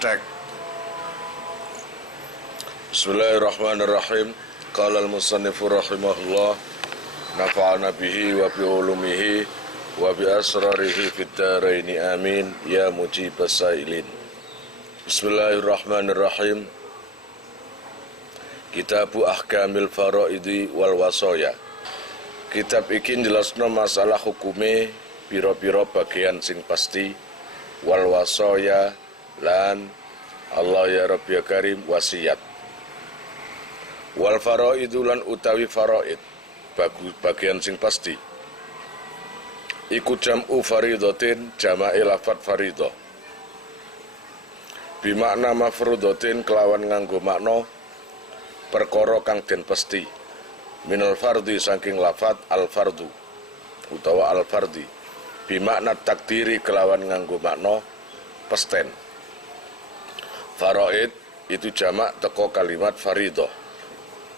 hashtag. Bismillahirrahmanirrahim. Qala al-musannifu rahimahullah, nafa'ana bihi wa bi ulumihi wa bi asrarihi fid dharaini amin ya mujibas sailin. Bismillahirrahmanirrahim. Kitabu Ahkamil Faraidi wal Wasaya. Kitab iki njelasno masalah hukume pira-pira bagian sing pasti wal wasaya lan Allah ya Rabbi ya Karim wasiat. Wal faraidu lan utawi faraid bagian sing pasti iku jam'u faridatin jama'i lafat faridah bimakna mafrudatin kelawan nganggo makna perkara kang den pesti minal fardi saking lafat al fardu utawa al fardi bimakna takdiri kelawan nganggo makna pesten. Faraid itu jamak teko kalimat faridah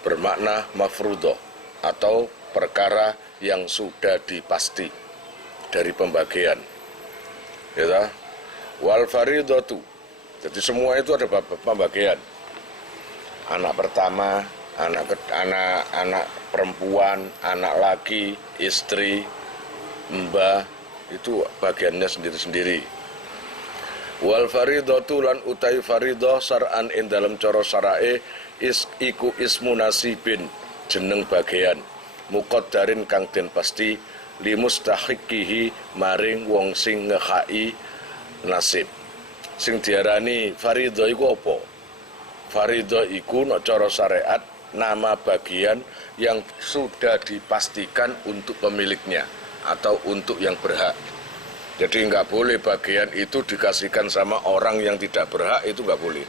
bermakna mafrudah atau perkara yang sudah dipasti dari pembagian. Ya, wal faridatu. Jadi semua itu ada pembagian. Anak pertama, anak perempuan, anak laki, istri, mbah, itu bagiannya sendiri-sendiri. Wal faridatu lan utai faridah sar'an ing dalam cara syarae iku ismu nasibin jeneng bagian muqaddarin kang den pasti limustahiqihi maring wong sing ngehai nasib. Sing diarani faridah iku apa? Faridah iku nek cara syariat nama bagian yang sudah dipastikan untuk pemiliknya atau untuk yang berhak. Jadi nggak boleh bagian itu dikasihkan sama orang yang tidak berhak, itu nggak boleh.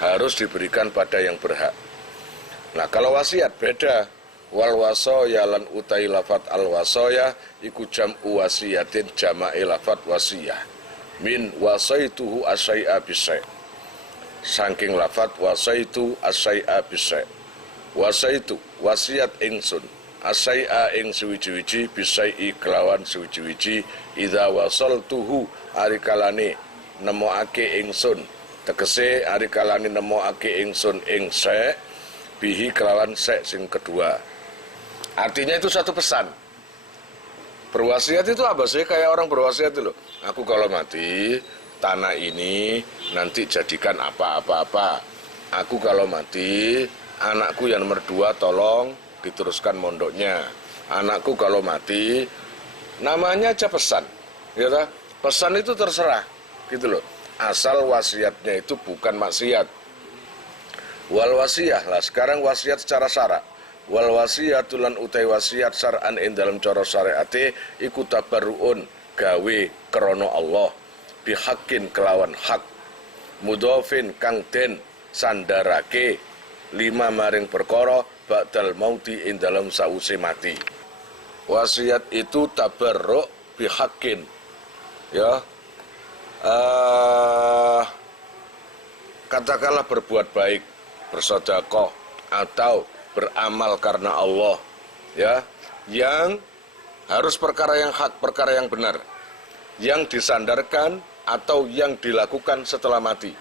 Harus diberikan pada yang berhak. Nah kalau wasiat beda. Wal wasaya lan utai lafat al wasaya iku jam'u wasiyatin jama'i lafat wasiyah. Min wasaituhu asyai'a bisai. Saking lafat wasaitu asyai'a bisai. Wasaitu wasiat ingsun. Asyai'a ing suwiji-wiji bisai kelawan suwiji-wiji idza wasaltuhu ari kalane nemokake ingsun. Tegese ari kalane nemokake ingsun ing sek bihi kelawan sek sing kedua. Artinya itu satu pesan. Berwasiat itu apa sih? Kayak orang berwasiat itu loh. Aku kalau mati tanah ini nanti jadikan apa-apa-apa. Aku kalau mati anakku yang nomor 2 tolong diteruskan mondoknya. Anakku kalau mati namanya aja pesan. Ya tak? Pesan itu terserah gitu loh. Asal wasiatnya itu bukan maksiat. Wal wasiyah lah sekarang wasiat secara syarak. Wal wasiyatu lan utai wasiat syar'an ing dalam cara syariate iku tabarruun gawe krana Allah bihaqqin kelawan hak mudhofin kang den sandarake lima maring perkara ba'dal mauti ing dalam sause mati. Wasiat itu tabarru bihaqqin ya katakanlah berbuat baik, bersedekah atau beramal karena Allah ya, yang harus perkara yang hak, perkara yang benar, yang disandarkan atau yang dilakukan setelah mati,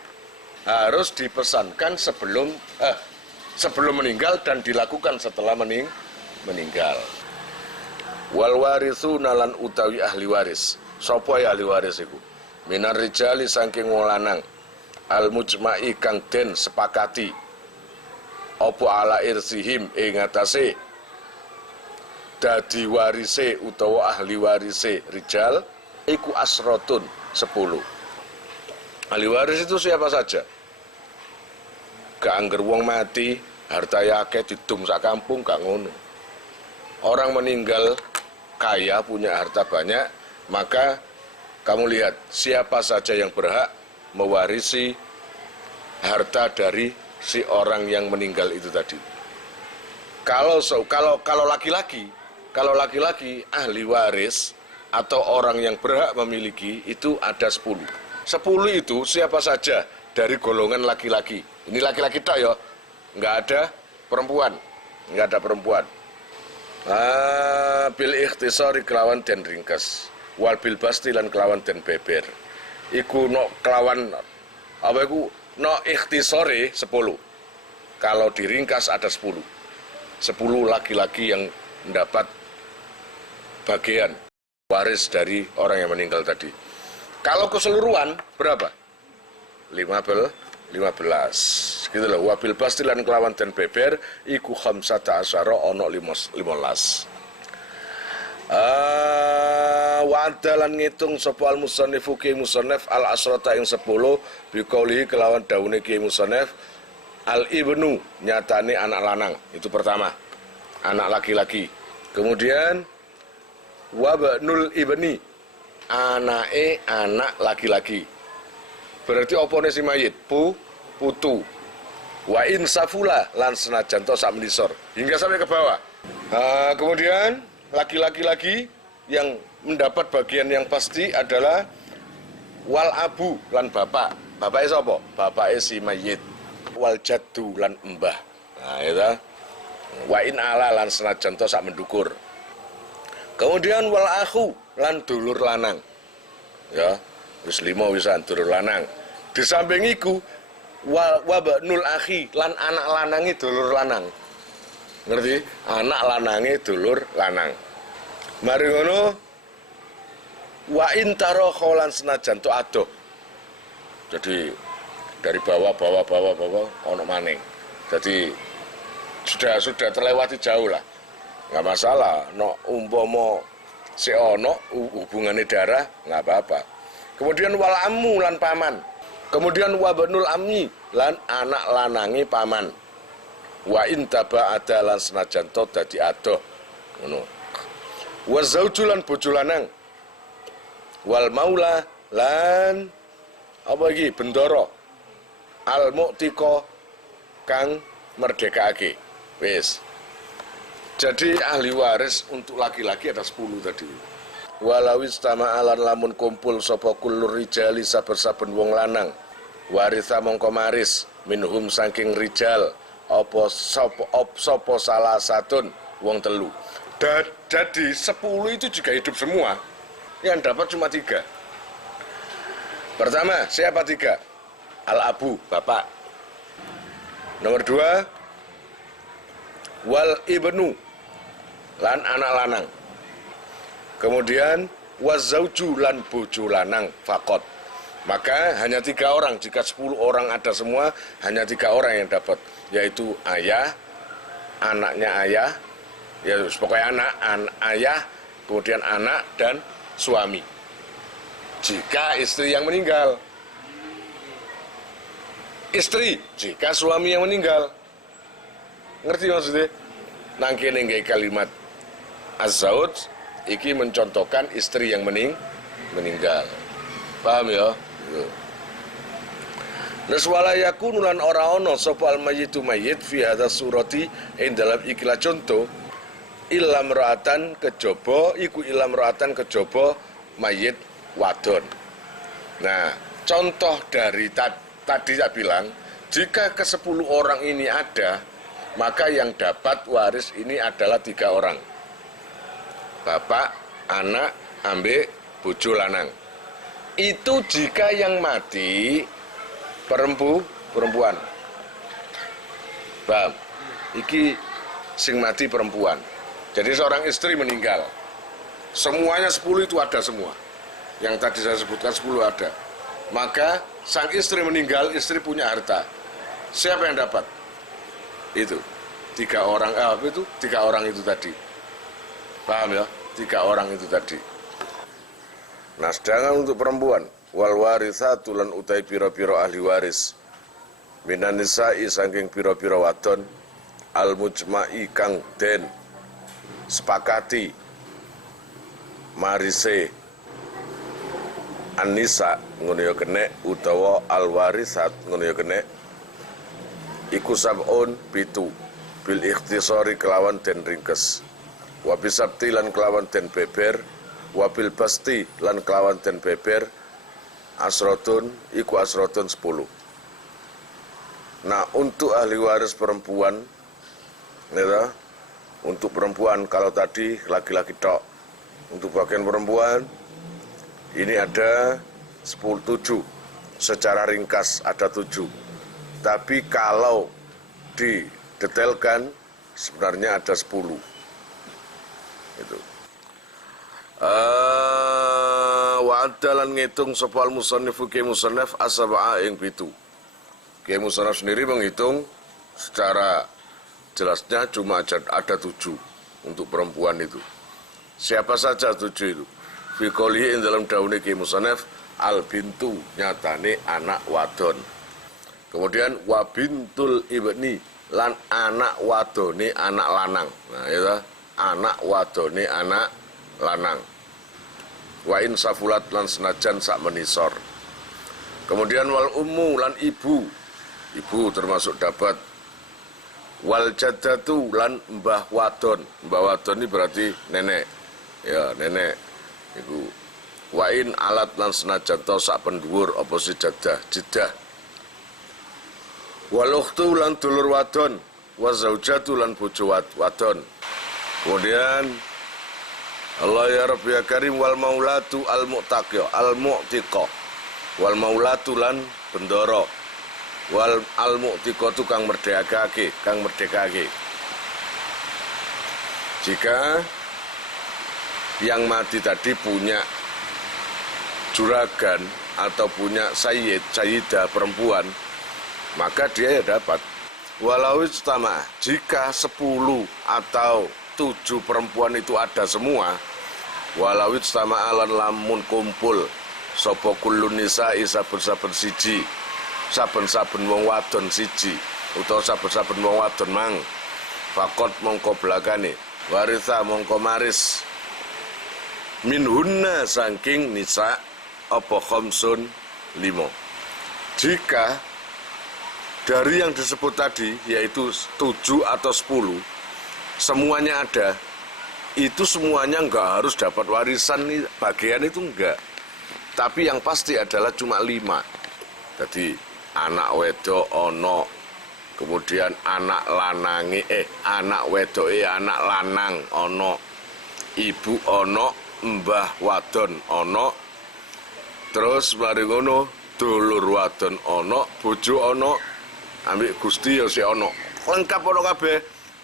harus dipesankan sebelum meninggal dan dilakukan setelah meninggal. Wal warithuna lan utawi ahli waris. Sapa ya ahli waris iku? Minar rijali saking wong lanang al mujma'i kang den sepakati apa ala irsihim ing atase dadi warise utawa ahli warise rijal iku asrotun 10. Ahli waris itu siapa saja? Gak angger wong mati harta akeh didum sak kampung gak ngono. Orang meninggal kaya punya harta banyak, maka kamu lihat siapa saja yang berhak mewarisi harta dari si orang yang meninggal itu tadi. Kalau laki-laki ahli waris atau orang yang berhak memiliki itu ada 10. 10 itu siapa saja dari golongan laki-laki. Ini laki-laki tok ya. Enggak ada perempuan. Bil ikhtisari kelawan den ringkes. Wal bil basti lan kelawan den beber. Iku no kelawan Apa itu? No ikhtisore 10. Kalau diringkas ada 10. 10 laki-laki yang mendapat bagian waris dari orang yang meninggal tadi. Kalau keseluruhan berapa? 15. Gitu loh. Wabil pastilan kelawan dan beber iku khamsata asyara ono 15. Wa'adalan ngitung sapa al musannifu ki musannaf al asrata ing 10 biqaulihi kelawan daune ki musannaf al ibnu nyatane anak lanang. Itu pertama. Anak laki-laki. Kemudian wabnul ibni anake anak laki-laki. Berarti opone si mayit putu. Wa insafula lan senajan to sak menisor hingga sampai ke bawah. Kemudian laki-laki lagi yang mendapat bagian yang pasti adalah wal abu lan bapak. Bapake sapa? Bapake si mayit. Wal jaddu lan embah. Nah, itu. Wa in ala lan senajan to sak mendukur. Kemudian wal akhu lan dulur lanang. Ya, wis 5 wisan dulur lanang. Di samping iku wa ba'nul akhi lan anak lanange dulur lanang. Ngerti? Anak lanange dulur lanang. Mari ngono wa intaro kholan senajan to adoh. Jadi dari bawah ono maning. Jadi sudah terlewati jauh lah. Nggak masalah, no umpomo si ono hubungannya darah nggak apa-apa. Kemudian wal ammu lan paman. Kemudian wabanul ammi lan anak lanangi paman. Wa intaba ada lan senajan to dadi adoh. Ngono. Wa zauju lan bojo lanang. Wal maula lan apa iki bendoro. Al mu'tiqa kang merdekaake. Wis. Jadi ahli waris untuk laki-laki ada 10 tadi. Walawis tama'alan lamun kumpul sapa kullur rijali saben-saben wong lanang. Waritha mongko maris minhum saking rijal apa sapa salah satun wong telu. Jadi 10 itu juga hidup semua. Yang dapat cuma 3. Pertama, siapa 3? Al-abu, bapak. Nomor 2, wal ibnu lan anak lanang. Kemudian wazauju lan bojo lanang fakot. Maka hanya 3 orang. Jika 10 orang ada semua, hanya 3 orang yang dapat, yaitu ayah, anaknya ayah, ya pokoknya ayah, kemudian anak dan suami. Jika istri yang meninggal, istri jika suami yang meninggal. Ngerti maksudnya? Nangkene nggae kalimat az-zauj iki mencontohkan istri yang meninggal. Paham ya? Naswala yakunu lan ora ana sapa al-mayyitu mayyit fi hadza surati ing dalam ikilah contoh ilam ra'atan kejaba iku ilam ra'atan kejaba mayit wadon. Nah, contoh dari tadi saya bilang, jika ke-10 orang ini ada, maka yang dapat waris ini adalah 3 orang. Bapak, anak, ambek bojo lanang. Itu jika yang mati perempuan. Paham? Iki sing mati perempuan. Jadi seorang istri meninggal. Semuanya 10 itu ada semua. Yang tadi saya sebutkan 10 ada. Maka sang istri meninggal, istri punya harta. Siapa yang dapat? Itu 3 orang, 3 orang itu tadi. Paham ya? 3 orang itu tadi. Nah, sedangkan untuk perempuan, wal warithatu lan utai pira-pira ahli waris. Minan nisa'i saking pira-pira wadon, al mujma'i kang den sepakati marise An-nisa ngono ya kene utawa al-warisat ngono ya kene iku sab'un 7 bil ikhtisari kelawan den ringkes wa bisabti lan kelawan den beber wa bil basti lan kelawan den beber asrotun iku asrotun 10. Nah, untuk ahli waris perempuan ya, untuk perempuan kalau tadi laki-laki tok, untuk bagian perempuan ini ada 7 secara ringkas ada 7. Tapi kalau didetailkan sebenarnya ada 10. Itu. Wa'adalan ngitung sopal musannifu ke musannaf asab'a ing 7. Ke musannaf sendiri menghitung secara jelasnya cuma ada 7 untuk perempuan itu. Siapa saja 7 itu? Fi qoulihi ing dalam daune ke musannaf al bintu nyatane anak wadon. Kemudian wa bintul ibni lan anak wadone anak lanang. Nah, itu anak wadone anak lanang. Wa in safulat lan senajan sak menisor. Kemudian wal ummu lan ibu. Ibu termasuk dapat. Wal jaddatu lan mbah wadon. Mbah wadon ini berarti nenek. Ya, nenek. Ibu. Wa in alat lan senajan to sak pendhuwur apa si jaddah, jiddah. Wal ukhtu lan dulur wadon, wa zaujatu lan bojo wadon. Kemudian Allah ya Rabbi ya Karim wal maulatu al mu'taqiyah al mu'tiqah. Wal maulatu lan bendoro. Wal al mu'tiqatu kang merdekake, Jika yang mati tadi punya juragan atau punya sayyidah perempuan, maka dia ya dapat. Walau istama, jika 10 atau 7 perempuan itu ada semua, walau istama alan lamun kumpul sapa kullun nisa'i saben-saben siji, saben-saben wong wadon siji utawa saben-saben wong wadon mang, fakot mongko belakane waritha mongko maris minhunna saking nisa apa khamsun 5. Jika dari yang disebut tadi, yaitu 7 atau 10, semuanya ada, itu semuanya enggak harus dapat warisan, bagian itu enggak. Tapi yang pasti adalah cuma 5. Jadi anak wedok ono, kemudian anak lanangi, anak wedok anak lanang ono, ibu ono, mbah wadon ono, terus mari ngono dulur wadon ono, bojo ono, ambek Gusti ya si ono, lengkap ono kabeh.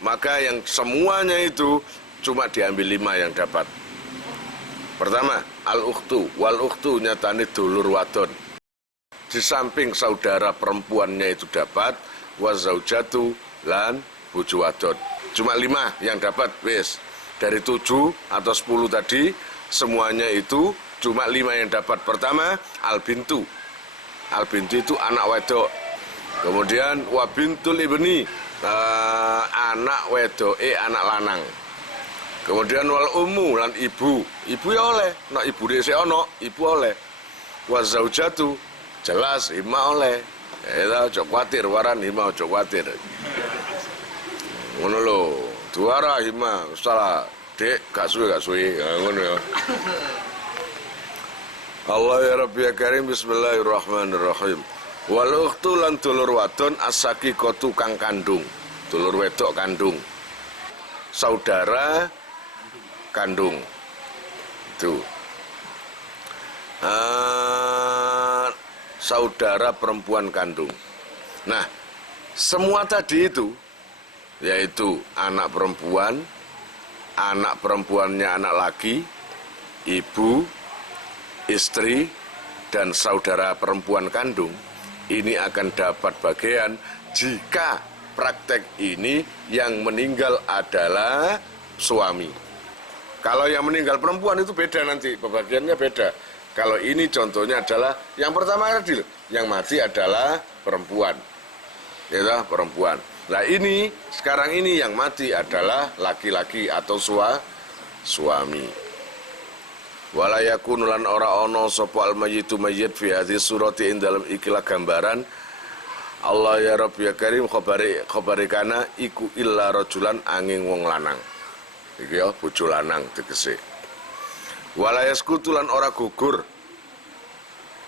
Maka yang semuanya itu cuma diambil 5 yang dapat. Pertama, al-ukhtu, wal-ukhtu nyatane dulur wadon. Di samping saudara perempuannya itu dapat, wa zaujatu lan bojo wadon. Cuma 5 yang dapat, wis. Dari 7 atau 10 tadi, semuanya itu cuma 5 yang dapat. Pertama, al-bintu. Al-bintu itu anak wedok. Kemudian wa bintul ibni, anak wedok anak lanang. Kemudian wal ummu lan ibu. Ibu ya oleh, nek ibu dhewe ono, ibu oleh. Wa zaujatu, jelas hima oleh. Ya ojo kuwatir waran hima ojo kuwatir. Ngono lho, duara hima salah. Dek gak suwe ngono ya. Allah ya Rabbi ya Karim, bismillahirrahmanirrahim. Wal ukhtu lan dulur wadon as-saqiqatu kang kandung, dulur wedok kandung, saudara kandung itu saudara perempuan kandung. Nah, semua tadi itu yaitu anak perempuannya anak laki, ibu, istri, dan saudara perempuan kandung. Ini akan dapat bagian jika praktek ini yang meninggal adalah suami. Kalau yang meninggal perempuan itu beda nanti, pembagiannya beda. Kalau ini contohnya adalah yang pertama tadi, yang mati adalah perempuan. Ya, perempuan. Nah ini, sekarang ini yang mati adalah laki-laki atau suami. Wala yakunu lan ora ana sapa al mayyitu mayyit fi hadhihi surati ing dalam ikilah gambaran Allah ya Rabbi ya Karim khabari kana iku illa rajulan angin wong lanang. Iki ya bojo lanang tegese. Wala yaskutu lan ora gugur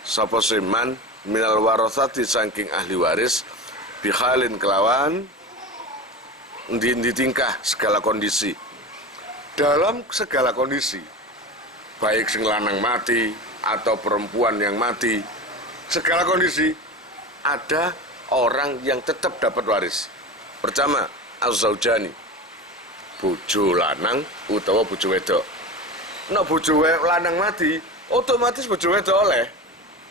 sapa seman minal warathati saking ahli waris bihalin kelawan ndi tingkah segala kondisi. Dalam segala kondisi, baik sing lanang mati atau perempuan yang mati, segala kondisi ada orang yang tetap dapat waris. Pertama, az-zaujani, bojo lanang utawa bojo wedok. Nek bojo lanang mati, otomatis bojo wedok oleh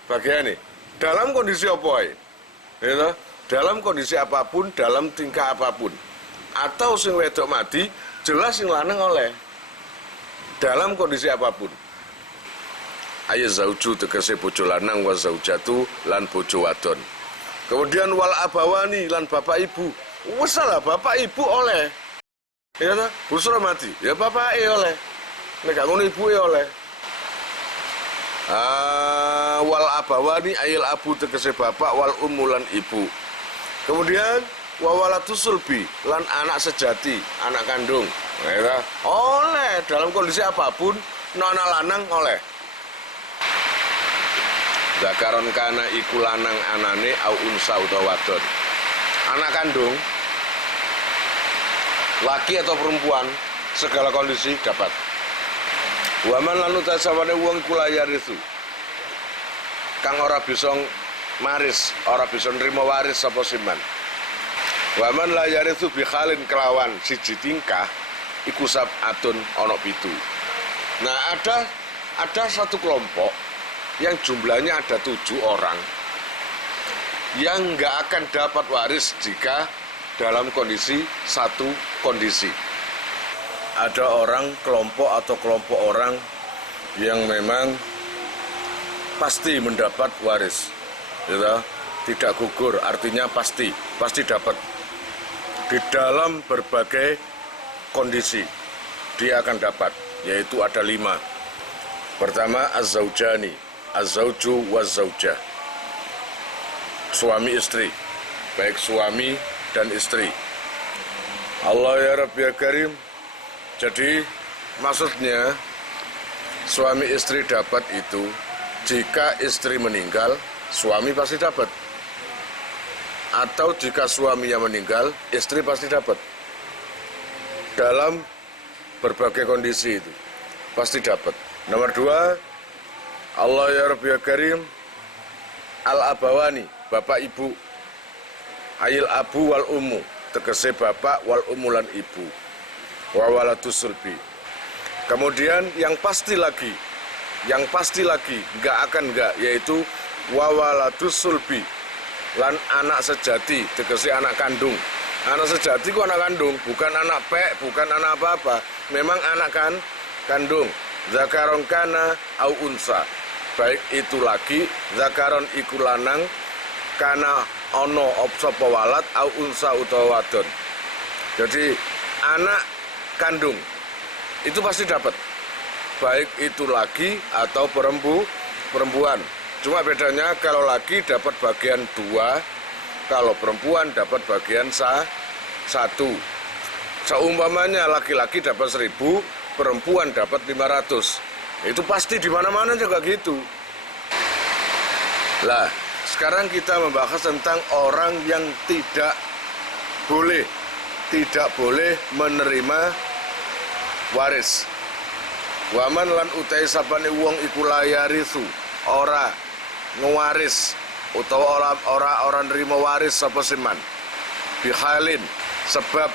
bagiane. Dalam kondisi apa ae? Ya, dalam kondisi apapun, dalam tingkah apapun. Atau sing wedok mati, jelas sing lanang oleh. Dalam kondisi apapun. Ayat zauju tegese bojo lanang wa zaujatu lan bojo wadon. Kemudian wal abawani lan bapak ibu. Wes lah bapak ibu oleh. Ya ta? Busra mati, ya bapake oleh. Nek gak ngono ibuke oleh. Wal abawani ayil abu tegese bapak wal ummu lan ibu. Kemudian wa walatus sulbi lan anak sejati, anak kandung. Ya, oleh dalam kondisi apapun, anak lanang oleh. Zakaron kana iku lanang anane au unsa utawa wadon. Anak kandung, laki atau perempuan, segala kondisi dapat. Waman lanu tasawane wong kula yarisu. Kang ora bisa maris, ora bisa nrimo waris sapa siman. Waman la yarisu bi khalin kelawan siji tingkah iku sab'atun ana 7. Nah, ada satu kelompok yang jumlahnya ada 7 orang yang nggak akan dapat waris jika dalam kondisi satu kondisi. Ada orang kelompok atau kelompok orang yang memang pasti mendapat waris, gitu? Tidak gugur, artinya pasti dapat di dalam berbagai kondisi dia akan dapat, yaitu ada 5. Pertama az-zaujani, az-zauju waz-zaujah, suami istri, baik suami dan istri. Allah ya Rabbi ya Karim. Jadi maksudnya suami istri dapat itu jika istri meninggal, suami pasti dapat. Atau jika suaminya meninggal, istri pasti dapat. Dalam berbagai kondisi itu pasti dapat. Nomor 2, Allah ya Rabbi ya Karim, al-abawani, bapak ibu, ayil abu wal ummu, tegese bapak wal ummu lan ibu, wa walatus sulbi. Kemudian yang pasti lagi enggak, yaitu wa walatus sulbi lan anak sejati, tegese anak kandung. Anak sejati ku anak kandung, bukan anak pek, bukan anak apa-apa, memang anak kandung. Zakaron kana au unsa, baik itu laki, zakaron iku lanang, kana ono sapa walad au unsa utawa wadon. Jadi anak kandung itu pasti dapat, baik itu laki atau perempuan. Cuma bedanya kalau laki dapat bagian 2, kalau perempuan dapat bagian 1. Seumpamanya laki-laki dapat 1.000, perempuan dapat 500. Itu pasti di mana-mana juga gitu. Lah, sekarang kita membahas tentang orang yang tidak boleh menerima waris. Waman lan utai sapane wong iku layarisu, ora ngewaris utawa ora nerima waris sapa siman. Bihalin, sebab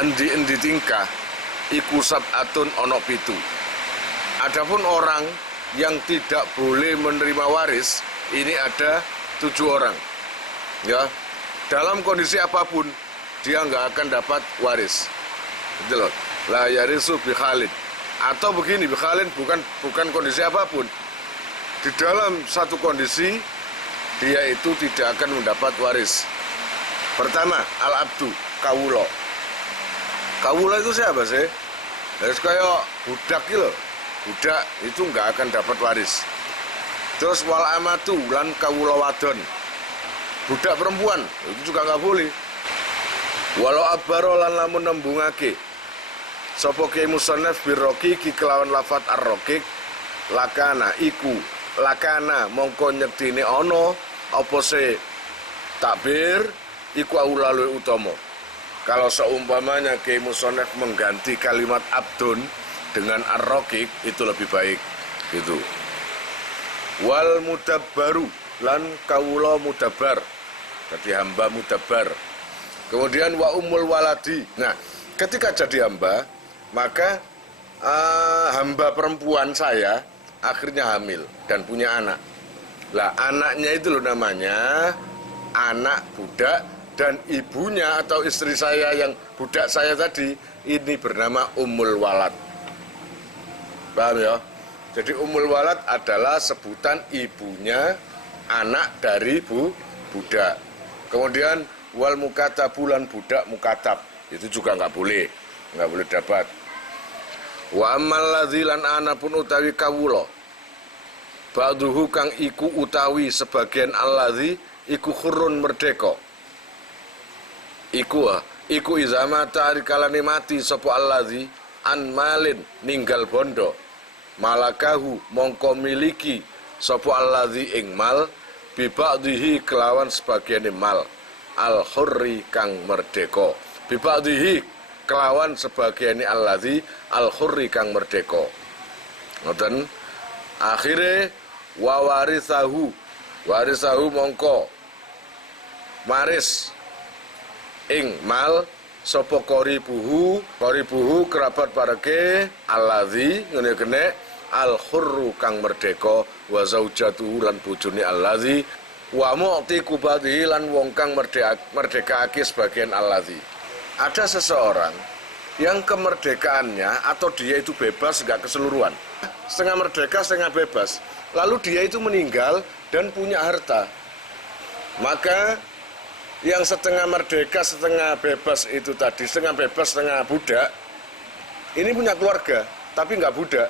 endi-endi tingkah iku sab'atun ana 7. Adapun orang yang tidak boleh menerima waris, ini ada 7 orang. Ya, dalam kondisi apapun dia nggak akan dapat waris. Gitu loh. La yarisu bihalin. Atau begini, bihalin bukan kondisi apapun. Di dalam satu kondisi dia itu tidak akan mendapat waris. Pertama, al-abdu, kawulo. Kawulo itu siapa sih? Terus kayak budak gitu. Budak itu nggak akan dapat waris. Terus wal amatu lan kawulo wadon. Budak perempuan itu juga nggak boleh. Walau abbaro lan lamun nembungake sapa ke musannaf birroqiqi kelawan lafat ar-raqiq lakana iku lakana mongko nyektine ana apa se takbir iku aulalu utama. Kalau seumpamanya ke musannaf mengganti kalimat abdun dengan ar-raqiq itu lebih baik gitu. wal mudabbaru lan kawula mudabbar, jadi hamba mudabbar. Kemudian wa ummul waladi. Nah, ketika jadi hamba, maka hamba perempuan saya akhirnya hamil dan punya anak. Lah, anaknya itu loh namanya anak budak, dan ibunya atau istri saya yang budak saya tadi ini bernama ummul walad. Paham ya? Jadi ummul walad adalah sebutan ibunya anak dari budak. Kemudian wal mukatabulan budak mukatab itu juga nggak boleh dapat. Wa ammal ladzi lan ana pun utawi kawula ba'duhu kang iku utawi sebagian alladzi iku khurun merdeka. Iku izama tarikalane mati sapa alladzi an malin ninggal bondo malakahu mongko miliki sapa alladzi ing mal bi ba'dihi kelawan sebagian mal al hurri kang merdeka bi ba'dihi kelawan sebagian alladzi al hurri kang merdeka. Ngoten akhire wa warisahu mongko maris ing mal sapa qoribuhu kerabat pareke alladzi ngene kene al hurru kang merdeka wa zaujatuhu lan bojone alladzi wa mu'ti kubadhi lan wong kang merdekaake sebagian alladzi. Ada seseorang yang kemerdekaannya atau dia itu bebas enggak keseluruhan, setengah merdeka setengah bebas, lalu dia itu meninggal dan punya harta, maka yang setengah merdeka setengah bebas itu tadi, setengah bebas setengah budak, ini punya keluarga tapi nggak budak.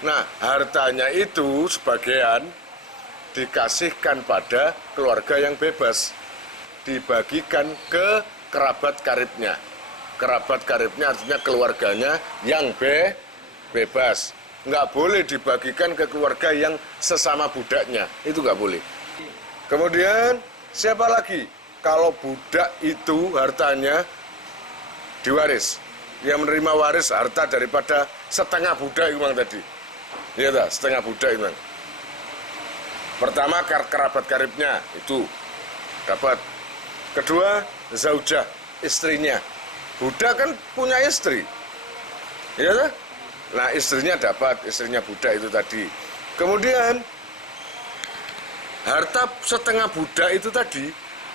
Nah, hartanya itu sebagian dikasihkan pada keluarga yang bebas, dibagikan ke kerabat karibnya. Kerabat karibnya artinya keluarganya yang bebas. Nggak boleh dibagikan ke keluarga yang sesama budaknya, itu nggak boleh. Kemudian siapa lagi? Kalau budak itu hartanya diwaris, yang menerima waris harta daripada setengah budak itu tadi. Iya tak? Setengah budak itu. Pertama kerabat karibnya itu dapat. Kedua zaujah, istrinya. Budak kan punya istri. Iya tak? Nah, istrinya dapat, istrinya budak itu tadi. Kemudian harta setengah budak itu tadi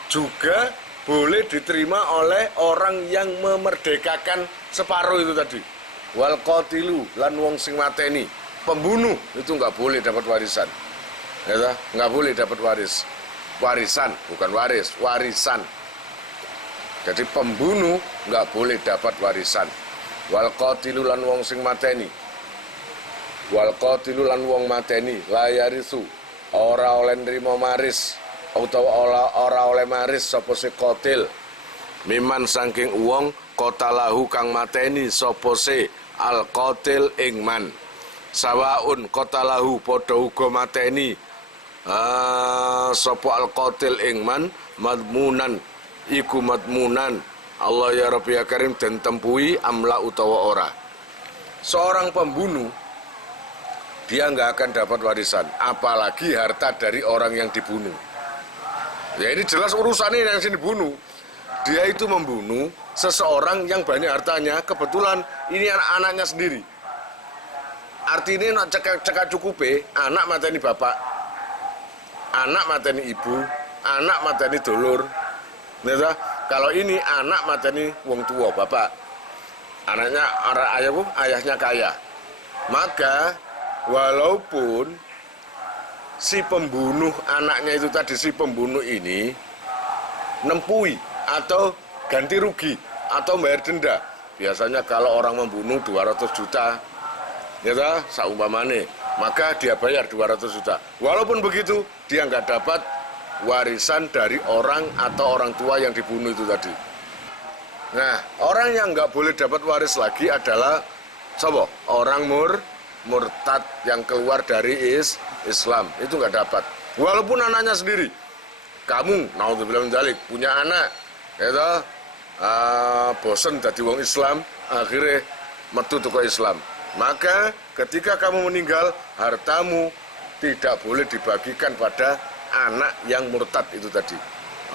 juga boleh diterima oleh orang yang memerdekakan separuh itu tadi. Wal qatilu lan wong sing mateni, pembunuh itu nggak boleh dapat warisan. Ya, nggak boleh dapat warisan, bukan waris, warisan. Jadi pembunuh nggak boleh dapat warisan. Wal qatilu lan wong sing mateni, wal qatilu lan wong mateni layarisu ora oleh nrimo maris utawa ora oleh maris sapa se qatil miman saking wong qatalahu kang mateni sapa se al qatil ing man sawaun qatalahu padha uga mateni sapa al qatil ing man madmunan iku madmunan Allah ya Rabbi ya Karim dan tempui amla utawa ora. Seorang pembunuh dia nggak akan dapat warisan, apalagi harta dari orang yang dibunuh. Ya ini jelas urusannya yang sini dibunuh. Dia itu membunuh seseorang yang banyak hartanya, kebetulan ini anak-anaknya sendiri. Artinya nak cekak cukupe, anak mateni bapak, anak mateni ibu, anak mateni dulur. Nah, kalau ini anak mateni wong tua bapak, anaknya ayahnya kaya, maka walaupun si pembunuh anaknya itu tadi, si pembunuh ini nempui atau ganti rugi atau bayar denda, biasanya kalau orang membunuh 200 juta ya saumpamane, maka dia bayar 200 juta. Walaupun begitu dia nggak dapat warisan dari orang atau orang tua yang dibunuh itu tadi. Nah, orang yang nggak boleh dapat waris lagi adalah siapa? Orang murtad yang keluar dari Islam, itu nggak dapat. Walaupun anaknya sendiri. Kamu, naudzubillah min dzalik, punya anak, ya bosen jadi wong Islam, akhirnya metu toko Islam. Maka ketika kamu meninggal, hartamu tidak boleh dibagikan pada anak yang murtad itu tadi.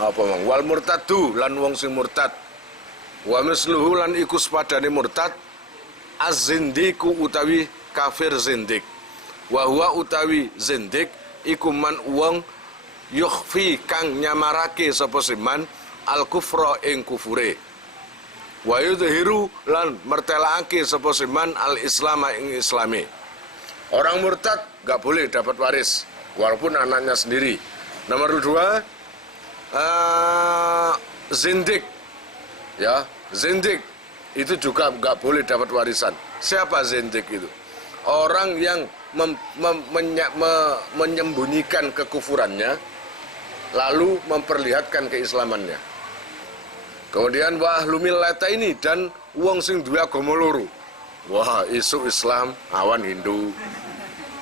Apa mang? Wal murtadu lan wong sing murtad. Wa misluhu lan iku sepadane murtad az-zindiku utawi kafir zindik. Wa huwa utawi zindik iku man wong yukhfi kang nyamarake sapa siman al-kufra ing kufure. Wa yudhiru lan mertelake sapa siman al-islama ing islame. Orang murtad nggak boleh dapat waris walaupun anaknya sendiri. Nomor 2, zindik, ya zindik itu juga nggak boleh dapat warisan. Siapa zindik itu? Orang yang menyembunyikan kekufurannya lalu memperlihatkan keislamannya. Kemudian wa ahlu millata ini dan wong sing duwe agama loro. Wah, isu Islam, awan Hindu.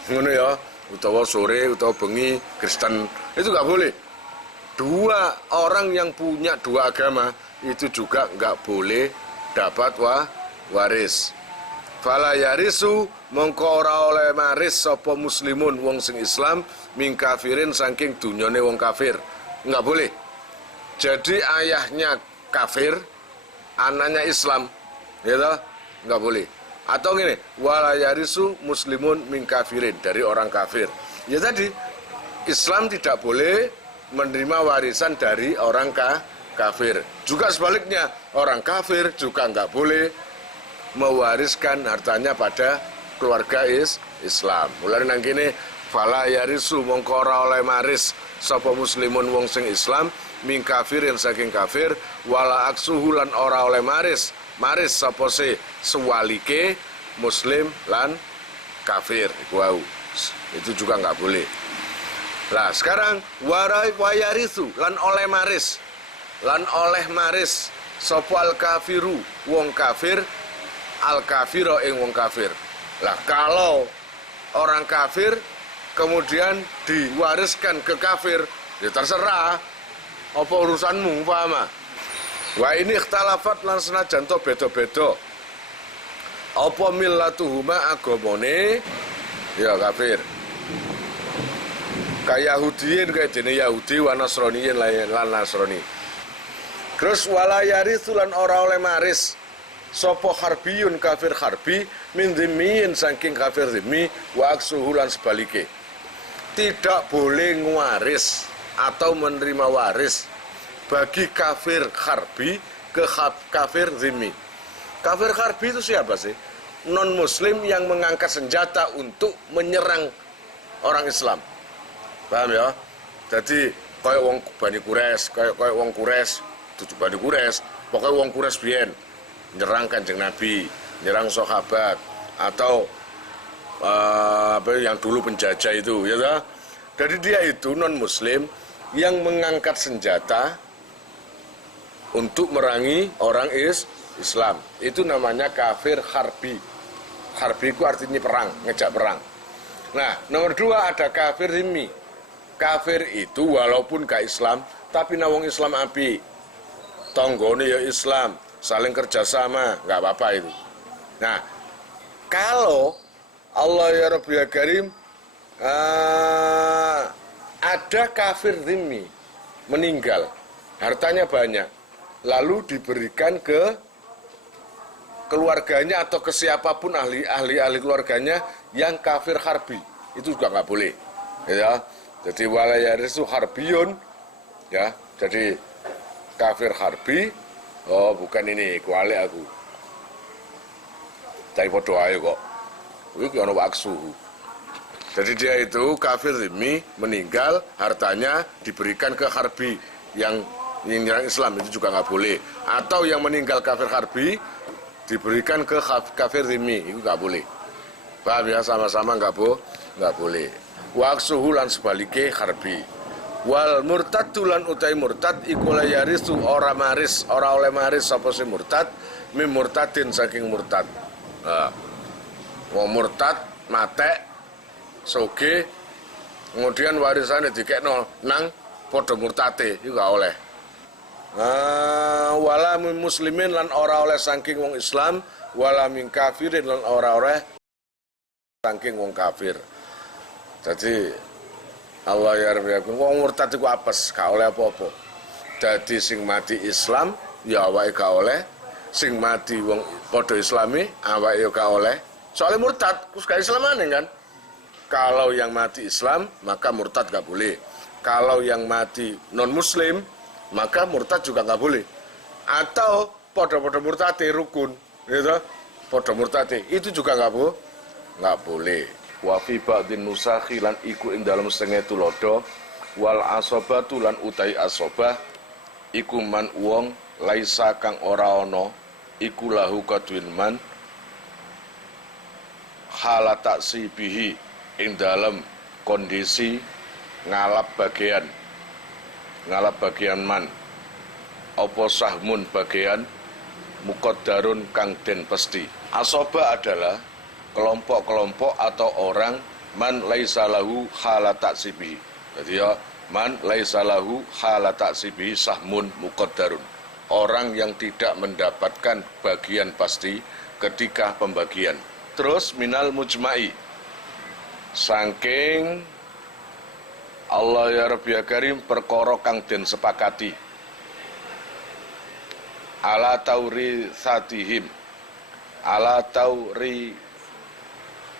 Ngono ya, utawa sore utawa bengi Kristen. Itu nggak boleh. Dua orang yang punya dua agama itu juga nggak boleh dapat waris. Fala yarisu mongko ora oleh maris sapa muslimun wong sing Islam min kafirin saking dunyane wong kafir. Nggak boleh. Jadi ayahnya kafir, anaknya Islam, ya toh? Nggak boleh. Atau gini, wala yarisu muslimun min kafirin, dari orang kafir. Ya tadi, Islam tidak boleh menerima warisan dari orang kafir. Juga sebaliknya, orang kafir juga nggak boleh mewariskan hartanya pada keluarga Islam. Mulai nang kene fala yarisu mongko ora oleh maris sapa muslimun wong sing Islam min kafirin saking kafir wala aksuhu lan ora oleh maris sapa se sewalike muslim lan kafir. Wow. Itu juga nggak boleh. Lah sekarang warai wayarisu lan oleh maris sapa al kafiru wong kafir al kafiro ing wong kafir. Lah kalau orang kafir kemudian diwariskan ke kafir, ya terserah apa urusanmu, paham? Wa ini ikhtalafat lan senajan to beda-beda. Apa millatuhuma agamane ya kafir. Kayak Yahudiyin kayak dene Yahudi wa Nasraniyin lan Nasrani. Terus wala yarithu lan ora oleh maris sapa harbiyun kafir harbi min dhimmiyin saking kafir dhimmi wa aksuhu lan sebalike. Tidak boleh ngwaris atau menerima waris bagi kafir harbi ke kafir dhimmi. Kafir harbi itu siapa sih? Non muslim yang mengangkat senjata untuk menyerang orang Islam. Paham ya? Jadi kayak wong Bani Quraisy, kayak wong Quraisy, tujuh Bani Quraisy, pokoknya wong Quraisy biyen nyerang Kanjeng Nabi, nyerang sahabat atau yang dulu penjajah itu, ya toh? Jadi dia itu non muslim yang mengangkat senjata untuk merangi orang Islam. Itu namanya kafir harbi. Harbi itu artinya perang, ngejak perang. Nah, nomor 2 ada kafir dhimmi. Kafir itu walaupun gak Islam, tapi nawang Islam api. Tonggone ya Islam, saling kerjasama, nggak apa-apa itu. Nah, kalau Allah ya Rabbi ya Karim ada kafir dhimmi meninggal, hartanya banyak, lalu diberikan ke keluarganya atau ke siapapun ahli keluarganya yang kafir harbi, itu juga nggak boleh, ya. Jadi walayarisu harbiyun, ya. Jadi kafir harbi, oh bukan ini, kuali aku. Tapi podo ayo kok. Iki ana waksuhu. Jadi dia itu kafir dhimmi meninggal, hartanya diberikan ke harbi yang menyerang Islam, itu juga nggak boleh. Atau yang meninggal kafir harbi diberikan ke kafir dhimmi, itu nggak boleh. Paham ya, sama-sama nggak boleh. Waksuhu lan sebalike harbi. Wal murtad lan utai murtad iku la yarisu ora oleh maris sapa si murtad mim murtadin saking murtad. Nah, wong murtad mate soge kemudian warisannya dikekno nang padha murtate iku gak oleh. Wala min muslimin lan ora oleh saking wong Islam, wala min kafirin lan ora oleh saking wong kafir. Jadi Allah ya Rabbi, wong murtad iku apes, gak oleh apa-apa. Dadi sing mati Islam ya awake gak oleh, sing mati wong padha Islami awake ya gak oleh. Soalnya murtad, kus gak Islamane kan. Kalau yang mati Islam maka murtad gak boleh. Kalau yang mati non Muslim maka murtad juga gak boleh. Atau padha-padha murtade rukun, gitu. Padha murtade itu juga nggak boleh. Wa fi ba'din nusakhi lan iku ing dalem setengah tulodo wal asobatu lan utai asobah iku man wong laisa kang ora ana iku lahu kadwin man hala taksibihi ing dalem kondisi ngalap bagian man apa sahmun bagian muqaddarun kang den pesti. Asobah adalah kelompok-kelompok atau orang man laisa lahu hala taksibihi. Jadi ya man laisa lahu hala taksibihi sahmun muqaddarun. Orang yang tidak mendapatkan bagian pasti ketika pembagian. Terus minal mujma'i. Saking Allah ya Rabbi ya Karim perkara kang den sepakati. Ala taurisatihim. Ala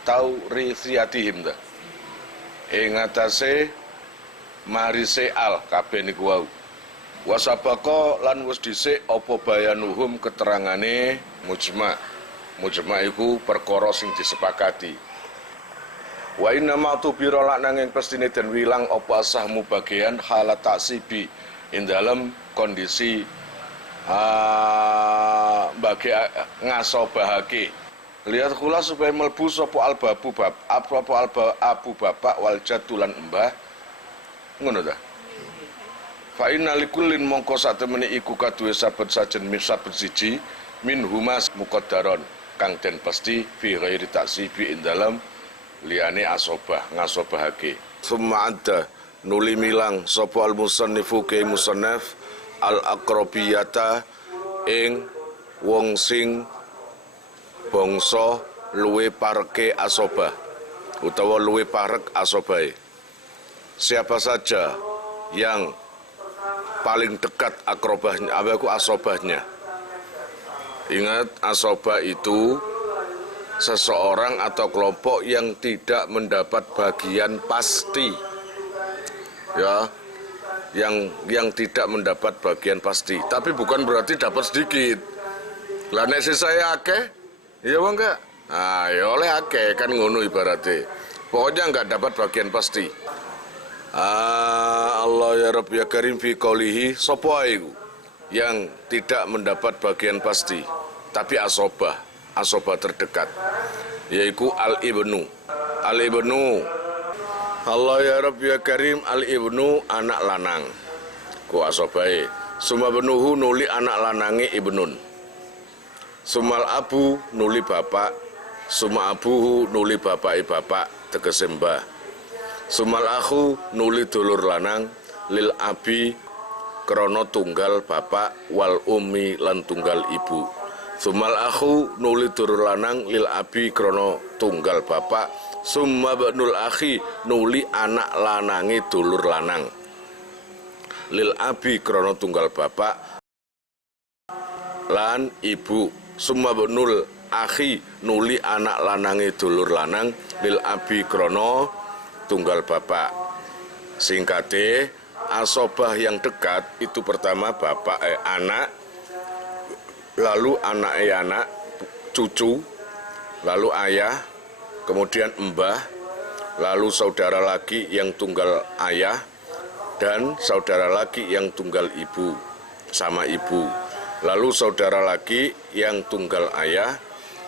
taurisiyatihim ta. Ing atase marise al kabeh niku wau. Wasabaka lan wis dhisik apa bayanuhum keterangane mujma. Mujma iku perkara sing disepakati. Wa inna ma tubira lak nanging pestine den wilang apa asahmu bagian halat taksibi ing dalem kondisi bagi ngasobahake. Lihat kula supaya melbu sapa albabu bab apa abu bapak wal jatulan embah ngono ta. Fa inna likullin mongko satemene iku kaduwe saben sajen saben siji min humas muqaddaron kang den pasti fi ghairi taksibi ing dalem liyane asobah ngasobahake. Summa adda nuli milang sapa al musannifu ke musannaf al aqrabiyata ing wong sing bangsa luwe pareke asobah utawa luwe parek asobahe. Siapa saja yang paling dekat akrobahnya, aku asobahnya. Ingat, asobah itu seseorang atau kelompok yang tidak mendapat bagian pasti, ya, yang tidak mendapat bagian pasti. Tapi bukan berarti dapat sedikit. Lah nek saya akeh, iya bang enggak? Nah, ya oleh akeh kan ngono ibaratnya. Pokoknya enggak dapat bagian pasti. Allah ya Rabbi ya Karim fi qaulihi sapa iku yang tidak mendapat bagian pasti tapi asobah terdekat yaitu al-ibnu Allah ya Rabbi ya Karim al-ibnu anak lanang ku asobahe summa benuhu nuli anak lanange ibnun sumal abu nuli bapak summa abuhu nuli bapake bapak tegese mbah sumal akhu nuli dulur lanang lil abi krana tunggal bapak wal ummi lan tunggal ibu. Sumal akhu nuli dulur lanang lil abi krana tunggal bapak summa banul akhi nuli anak lanange dulur lanang lil abi krana tunggal bapak lan ibu summa banul akhi nuli anak lanange dulur lanang lil abi krana tunggal bapak. Singkate asobah yang dekat itu pertama bapak anak, lalu anak cucu, lalu ayah, kemudian mbah, lalu saudara laki yang tunggal ayah dan saudara laki yang tunggal ibu sama ibu, lalu saudara laki yang tunggal ayah,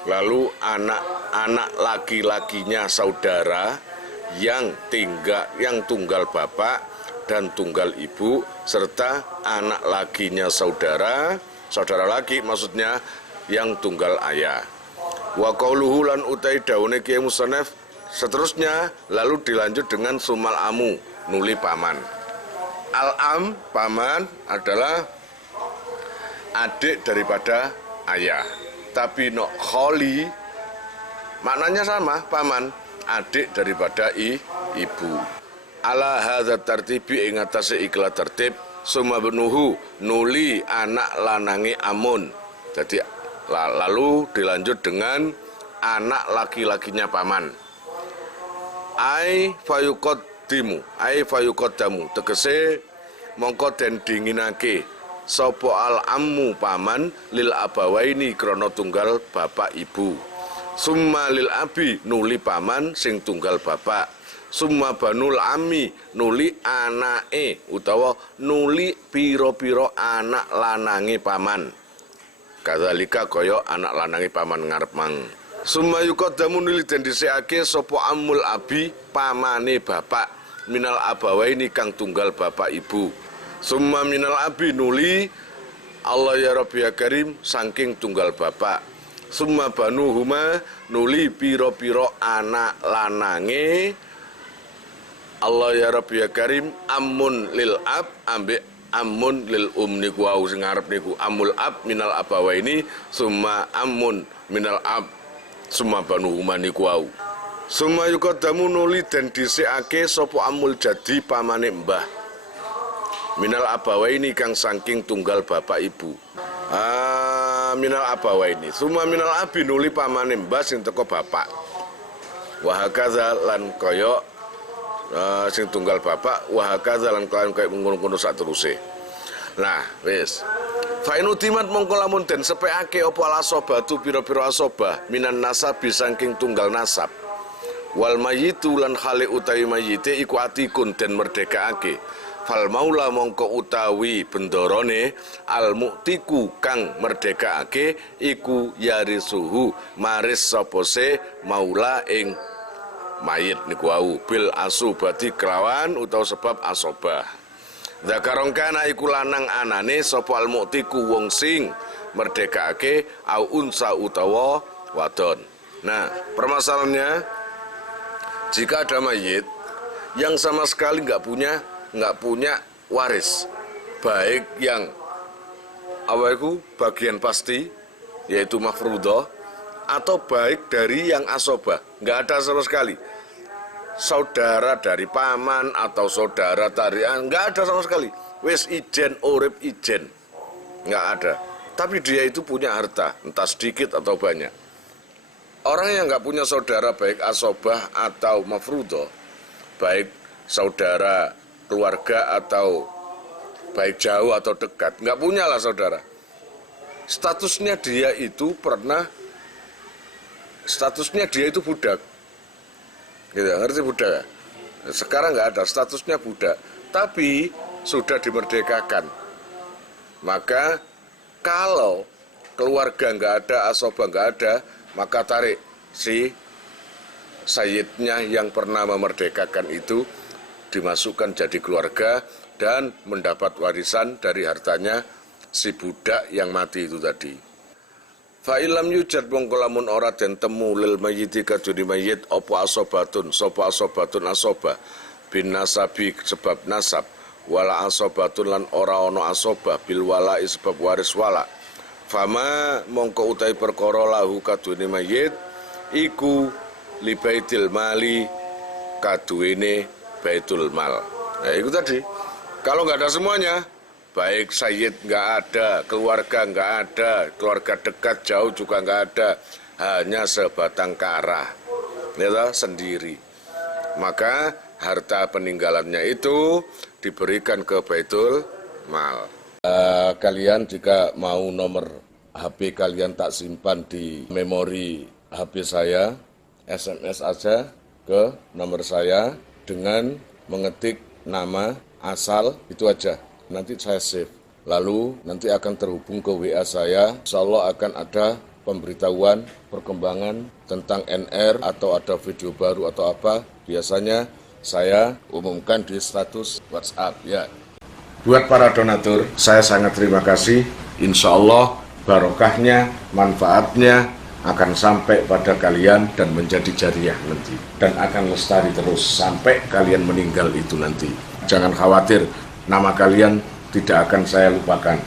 lalu anak laki-lakinya saudara yang tunggal bapak dan tunggal ibu serta anak lakinya saudara laki maksudnya yang tunggal ayah. Wa qauluhu lan utai daune Kiai Musannaf seterusnya lalu dilanjut dengan sumal amu nuli paman. Al-am paman adalah adik daripada ayah. Tapi no kholi maknanya sama paman. adik daripada ibu. Ala hadza tartibi ing atase ikla tertib summa benuhu nuli anak lanangi Amun. Jadi lalu dilanjut dengan anak laki-lakinya paman. Ai fayuqaddamu tegese mongko den dinginake sapa al ammu paman lil abawaini krana tunggal bapak ibu. Summa lil abi nuli paman sing tunggal bapak. Summa banul ami nuli anake utawa nuli pira-pira anak lanange paman. Kadzalika kaya anak lanange paman ngarep mang. Summa yuqaddamu nuli den dhisikake sapa amul abi pamane bapak minal abawaini kang tunggal bapak ibu. Summa minal abi nuli Allah ya Rabbi ya Karim saking tunggal bapak. Summa banuhuma nuli pira-pira anak lanange Allah ya Rabbi ya Karim amun lil ab ambek amun lil niku wau sing ngarep niku amul ab minal abawaini summa amun minal ab summa banuhuma niku wau. Summa yuqaddamu nuli den dhisikake sapa amul jadi pamane mbah minal abawaini kang saking tunggal bapak ibu. Minal abawaini summa minal abi nuli pamane mbah sing teko bapak. Wa hakaza lan kaya sing tunggal bapak wa hakaza lan kaya ngono-ngono sateruse. Nah, wis. Fa inutimat mongko lamun den sepekake apa asobatu pira-pira asobah minan nasab saking tunggal nasab. Wal mayyitu lan khali utawi mayyite iku atikun den merdekake. Fal maula mongko utawi bendorone al muktiku kang merdekake iku yarisuhu maris sapa se maula ing mayit niku wau bil asubati kelawan utawa sebab asobah. Zakarong kana iku lanang anane sapa al muktiku wong sing merdekake au unsa utawa wadon. Nah, permasalahannya jika ada mayit yang sama sekali nggak punya waris, baik yang awalku bagian pasti yaitu mafruḍah atau baik dari yang asobah, nggak ada sama sekali. Saudara dari paman atau saudara tarian nggak ada sama sekali. Wes ijen urip ijen nggak ada. Tapi dia itu punya harta, entah sedikit atau banyak. Orang yang nggak punya saudara baik asobah atau mafruḍah, baik saudara keluarga atau baik jauh atau dekat, nggak punya lah saudara. Statusnya dia itu budak. Gitu, ngerti budak? Sekarang nggak ada, statusnya budak, tapi sudah dimerdekakan. Maka kalau keluarga nggak ada, asobah nggak ada, maka tarik si sayyidnya yang pernah memerdekakan itu dimasukkan jadi keluarga dan mendapat warisan dari hartanya si budak yang mati itu tadi. Fa ilam yujad mongko lamun ora den temu lil mayyiti kadune mayyit apa asobatun asobah bin nasabi sebab nasab wala asobatun lan ora ana asobah bil wala sebab waris wala. Fama mongko utahe perkara lahu kadune mayyit iku li baitil mali kaduwene baitul mal. Nah itu tadi, kalau nggak ada semuanya, baik sayyid nggak ada, keluarga nggak ada, keluarga dekat jauh juga nggak ada, hanya sebatang kara, ya sendiri. Maka harta peninggalannya itu diberikan ke baitul mal. Kalian jika mau nomor HP kalian tak simpan di memori HP saya, SMS aja ke nomor saya dengan mengetik nama asal itu aja, nanti saya save. Lalu nanti akan terhubung ke WA saya, insya Allah akan ada pemberitahuan perkembangan tentang NR atau ada video baru atau apa. Biasanya saya umumkan di status WhatsApp ya. Buat para donatur, saya sangat terima kasih. Insya Allah barokahnya, manfaatnya akan sampai pada kalian dan menjadi jariah nanti. Dan akan lestari terus sampai kalian meninggal itu nanti. Jangan khawatir, nama kalian tidak akan saya lupakan.